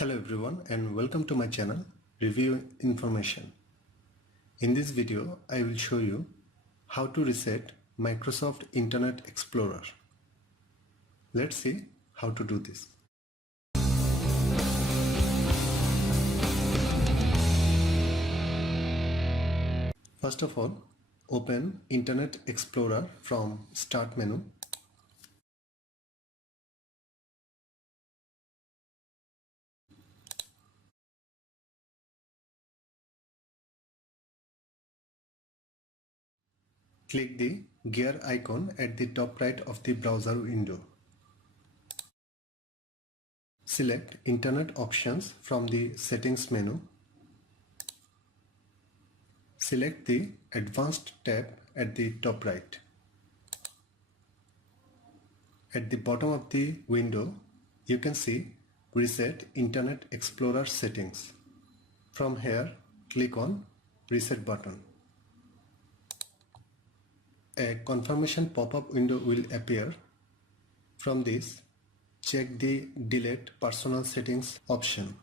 Hello everyone and welcome to my channel Review Information. In this video I will show you how to reset Microsoft Internet Explorer. Let's see how to do this. First of all, open Internet Explorer from Start menu. Click the gear icon at the top right of the browser window. Select Internet Options from the Settings menu. Select the Advanced tab at the top right. At the bottom of the window, you can see Reset Internet Explorer Settings. From here, click on Reset button. A confirmation pop-up window will appear. From this, check the Delete Personal Settings option.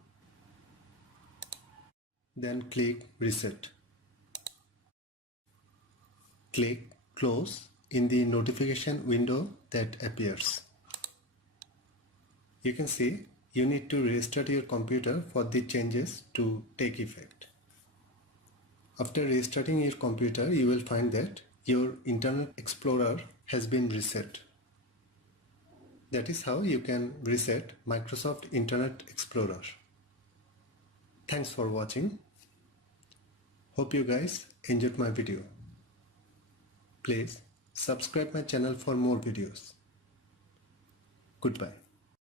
Then click Reset. Click Close in the notification window that appears. You can see you need to restart your computer for the changes to take effect. After restarting your computer, you will find that your Internet Explorer has been reset. That is how you can reset Microsoft Internet Explorer. Thanks for watching. Hope you guys enjoyed my video. Please subscribe my channel for more videos. Goodbye.